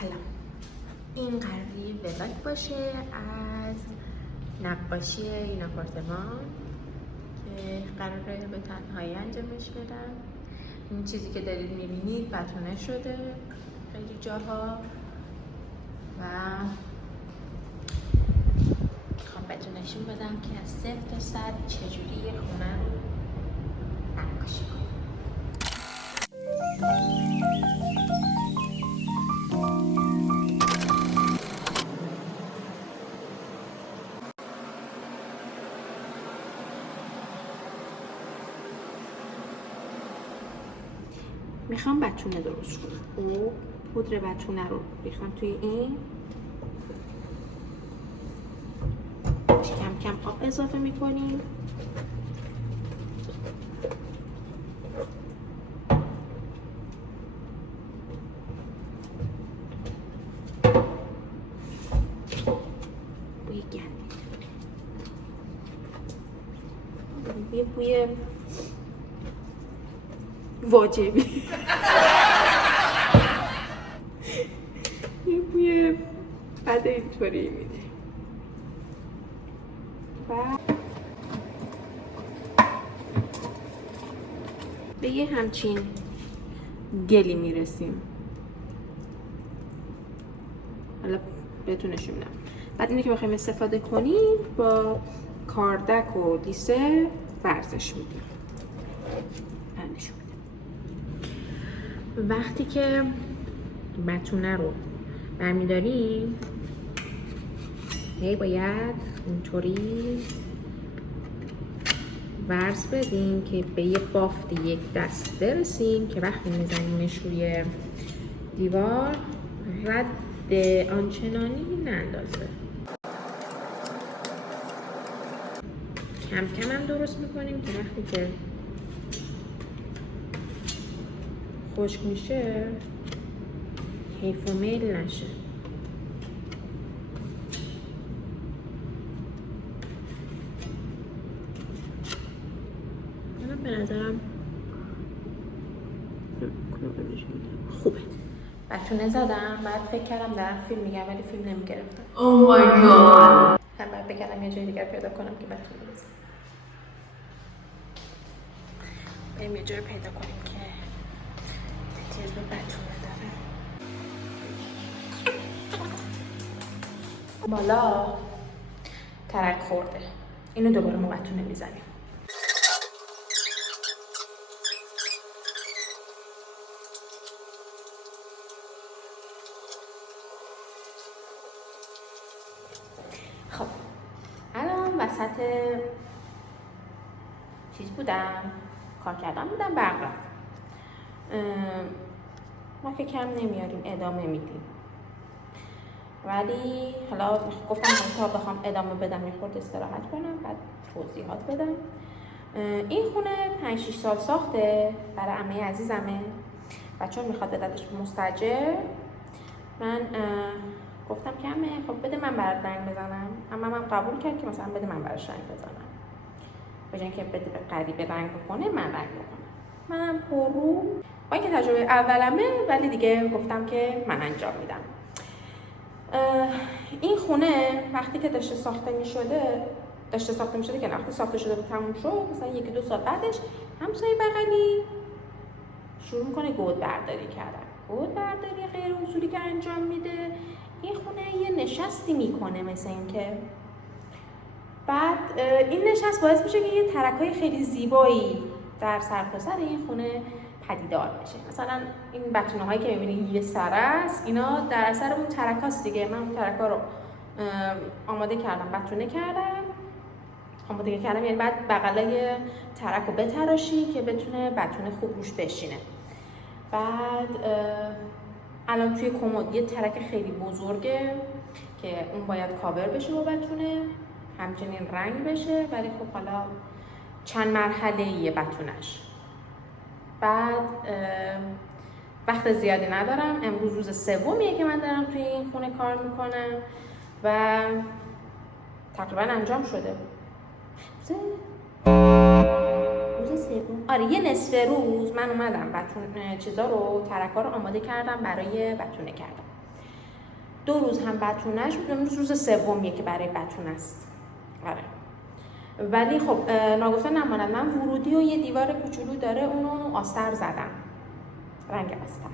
سلام، این قراره ولاگ باشه از نقاشی این آپارتمان که قراره به تنهایی انجامش بدم. این چیزی که دارید میبینید بتونه شده خیلی جاها و میخوام بهتون نشون بدم که از صفر تا صد چجوری یه خونه رو نقاشی کنم. میخوام بتونه درست کنم. او پودر بتونه رو ریختم توی این، کم کم آب اضافه میکنیم. بوی گرم، بوی واجبی یه بوی بد اینطوری میده و به یه همچین گلی میرسیم. حالا بهتون نشون میدم. بعد اینه که بخوایم استفاده کنیم با کاردک و لیسه ورزش میدیم. نشون میدم. وقتی که بتونه رو برمیداریم هی باید اینطوری ورز بدیم که به یه بافت یک دست برسیم که وقتی میزنیمش روی دیوار رد آنچنانی نندازه. کم کم هم درست میکنیم که وقتی که خشک میشه حیف و میل نشه. به نظرم خوبه. بتونه زدم، بعد فکر کردم دارم فیلم میگم ولی فیلم نمیگرفتم. Oh my god. هم باید بگردم یه جای دیگر پیدا کنم که بتونه بزنم. بریم یه جای پیدا کنیم که احتیاج به بتونه داره. بالا ترک خورده، اینو دوباره ما بتونه میزنیم. خب الان وسط چیز بودم، کار کردم بودم، برق رفت. ما که کم نمیاریم، ادامه میدیم. ولی حالا گفتم تا بخوام ادامه بدم یه خورده استراحت کنم بعد توضیحات بدم. این خونه 5-6 سال ساخته، برای عمه عزیزمه و چون میخواد بدتش مستاجر من گفتم که عمه خب بده من برات رنگ بزنم. عمم هم قبول کرد که مثلا بده من براش رنگ بزنم، به جای اینکه بده به غریبه رنگ بکنه من رنگ بکنم. منم پررو با اینکه تجربه اولمه ولی دیگه گفتم که من انجام میدم. این خونه وقتی که داشته ساخته میشده که وقتی ساخته شده بود تموم شد، مثلا 1-2 سال بعدش همسایه بغلی شروع میکنه گود برداری کردن. گود برداری غیر اصولی که انجام میده. این خونه یه نشستی میکنه مثل این که بعد این نشست باعث میشه که یه ترک‌های خیلی زیبایی در سرتاسر این خونه پدیدار بشه. مثلا این بتونه‌هایی که می‌بینید یه سر است، اینا در اثر اون ترکاست دیگه. من اون ترکا رو آماده کردم، بتونه کردم. آماده کردم یعنی بعد بغلای ترک رو بتراشی که بتونه بتونه خوب روش بشینه. بعد الان توی کمد یه ترک خیلی بزرگه که اون باید کاور بشه با بتونه، همچنین رنگ بشه، ولی خب حالا چند مرحله‌ایه بتونش. بعد وقت زیادی ندارم، امروز روز سومیه که من دارم توی این خونه کار میکنم و تقریبا انجام شده. روز سوم، آره یه نصف روز من اومدم بتون چیزا رو ترکا رو آماده کردم برای بتونه کردم. 2 روز هم بتونهش امروز روز سومیه که برای بتونه است. آره. ولی خب ناگفته نماند، من ورودی و یه دیوار کوچولو داره، اونو آستر زدم، رنگ آستر.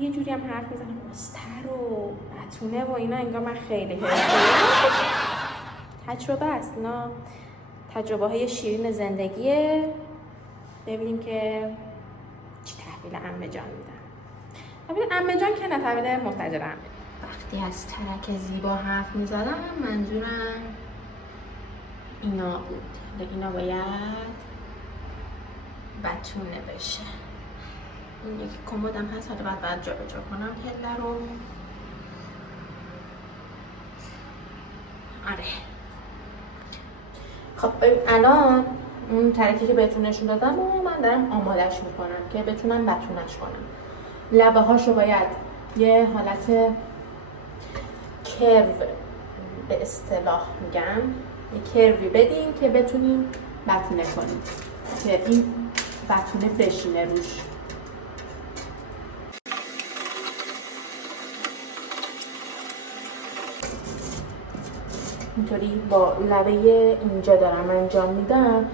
یه جوری هم حرف میزنم آستر و بتونه و اینا، انگار من خیلی تجربه است. اینا تجربه های شیرین زندگیه. ببینیم که چی تحویل عمه جان میدن. تحویل عمه جان که نه، تحویل مستاجر عمه. وقتی از ترک زیبا حرف میزدم منظورم اینا بود. اینا باید بتونه بشه. این یکی کمدم هست، حالا بعد جا به جا کنم پله رو. آره. خب الان اون ترکی که بهتون نشون دادم و من دارم آمادش میکنم که بتونم بتونش کنم. لبه هاشو باید یه حالت کرو به اصطلاح میگم، یه کروی بدیم که بتونیم بتونه کنیم، که این بتونه بشینه روش. اینطوری با لبه اینجا دارم انجام میدم،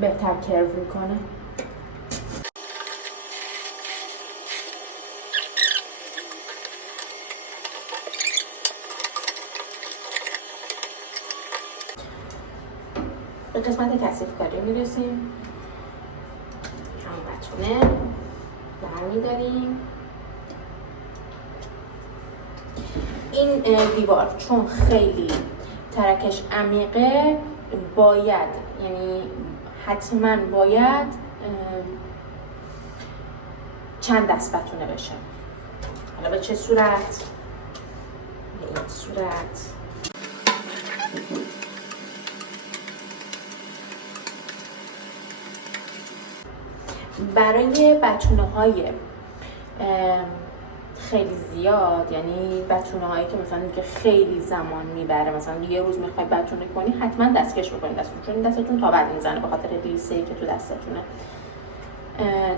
بهتر کرو میکنه. به قسمت کثیف کاری میرسیم. هم بتونه برمیداریم. این دیوار چون خیلی ترکش عمیقه، باید، یعنی حتما باید چند دست بتونه بشه. حالا به چه صورت؟ به این صورت. برای بتونه‌های خیلی زیاد، یعنی بتونه‌هایی که مثلا که خیلی زمان میبره، مثلا یه روز میخوای بتونه کنی، حتما دستکش بکنید دستتون، چون دستتون تاول میزنه به خاطر لیسه‌ای که تو دستتونه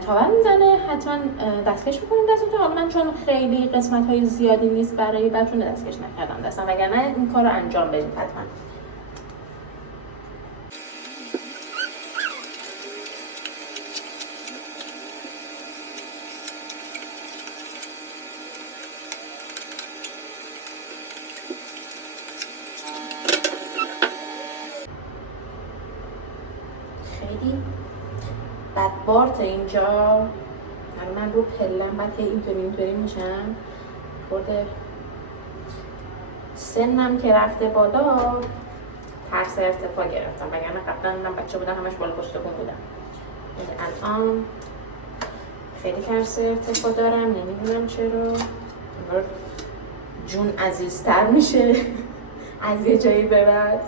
تاول میزنه. حتما دستکش بکنید دستتون. حالا من چون خیلی قسمت‌های زیادی نیست برای بتونه دستکش نکردم دستم، وگرنه این کار رو انجام بدید حتما. خیلی بدبارت اینجا. من رو پلم بعد که اینطوری میشم. خورده سنم که رفته بالا، ترس ارتفاع گرفتم، وگرنه قبلا من بچه بودم همش بالا پشت کن بودم. الان خیلی ترس ارتفاع دارم، نمیدونم چرا. جون عزیزتر میشه از یه جایی به بعد.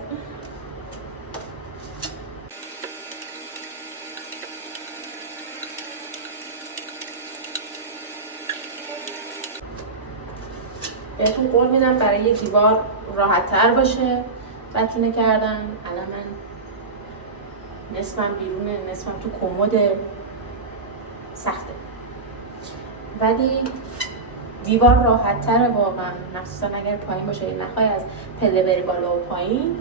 بهتون قول میدم برای یه دیوار راحت تر باشه بتونه کردن. الان من نصفم بیرونه، نصفم تو کمد، سخته، ولی دیوار راحت تره واقعا، مخصوصا اگر پایین باشه، نخوای از پله بری بالا و پایین.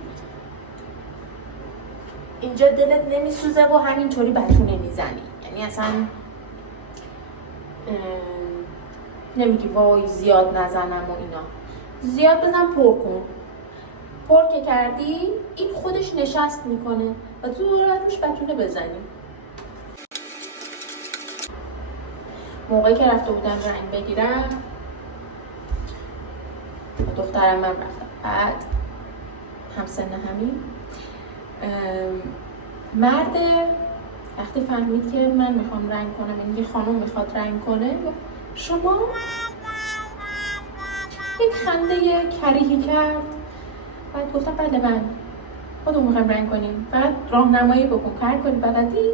اینجا دلت نمیسوزه و همینطوری بتونه میزنی، یعنی اصلا نمیگی وای زیاد نزنم و اینا. زیاد بزن، پر کن. پر که کردی این خودش نشست میکنه و تو روش بتونه بزنی. موقعی که رفته بودم رنگ بگیرم با دخترم من رفتم، بعد همسن همین مرد وقتی فهمید که من میخوام رنگ کنم، این یه خانم میخواد رنگ کنه، شما یک خنده کریهی کرد. بعد گفتم بله من خودمون میخوایم رنگ کنیم، فقط راهنمایی بکن، کار کنی بلدی،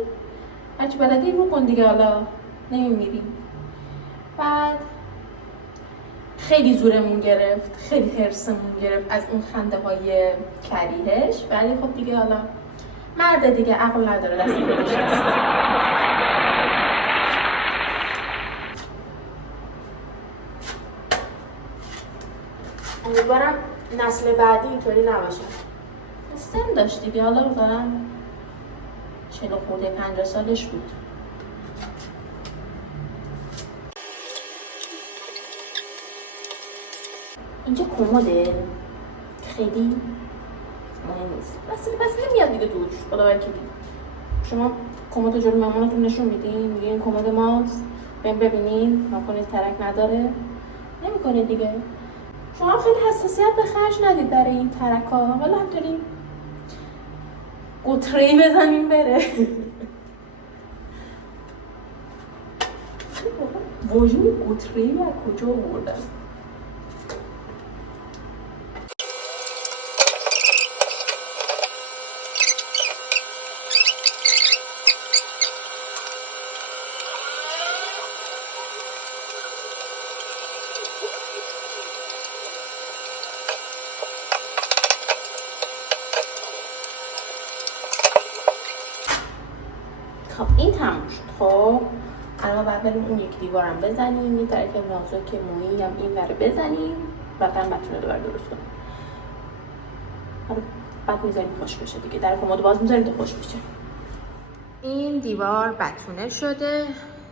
هرچی بلدی رو کن دیگه، حالا نمیمیریم. بعد خیلی زورمون گرفت، خیلی حرصمون گرفت از اون خنده های کریهش، ولی خب دیگه حالا مرد دیگه عقل نداره، دست خودش هست. امیدوارم نسل بعدی اینطوری نباشه. سن داشت دیگه، حالا واقعا 40 خورده 50 سالش بود. اینجا کموده خیلی مهم نیست، بس نمیاد دیگه توش. خدا وکیلی شما کمد جلوی مامانتون نشون میدین، میگین کمد ماست، ببینین ناکنید ترک نداره، نمیکنه دیگه. شما خیلی حساسیت به خرج ندید برای این ترک ها، ولی همطوری گتره‌ای بزنین بره. واژه گتره‌ای از کجا آوردن؟ خب این تموم شد. خب الان باید بریم اون یک دیوارم بزنیم، این طرف نازک مویی هم این ور بزنیم، بعد هم بتونه دوباره درست کنیم. حالا بعد میذاریم خوش بشه دیگه، در کمد باز میذاریم تا خوش بشه. این دیوار بتونه شده،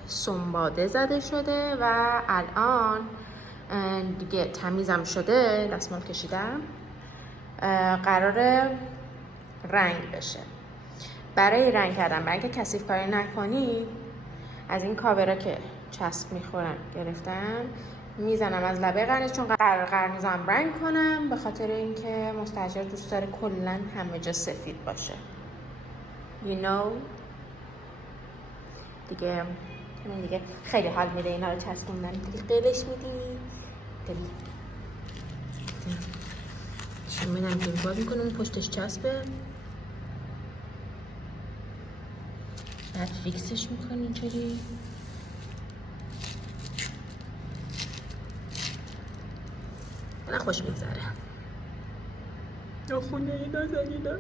سنباده زده شده و الان دیگه تمیزم شده، دستمال کشیدم، قراره رنگ بشه. برای رنگ کردن، برای اینکه کثیف کاری نکنی، از این کاورا که چسب میخورن گرفتم، میزنم از لبه قرنش، چون قرار میزنم رنگ کنم، به خاطر اینکه مستاجر دوست داره کلا همه جا سفید باشه. you know دیگه همین دیگه خیلی حال میده اینا رو چسبوندن، خیلی قیلش میدی، خیلی چون میدم که باز میکنم پشتش چسبه، بعد فیکسش میکنی اینطوری. نه خوش میگذره. خونه اینا زنیدم.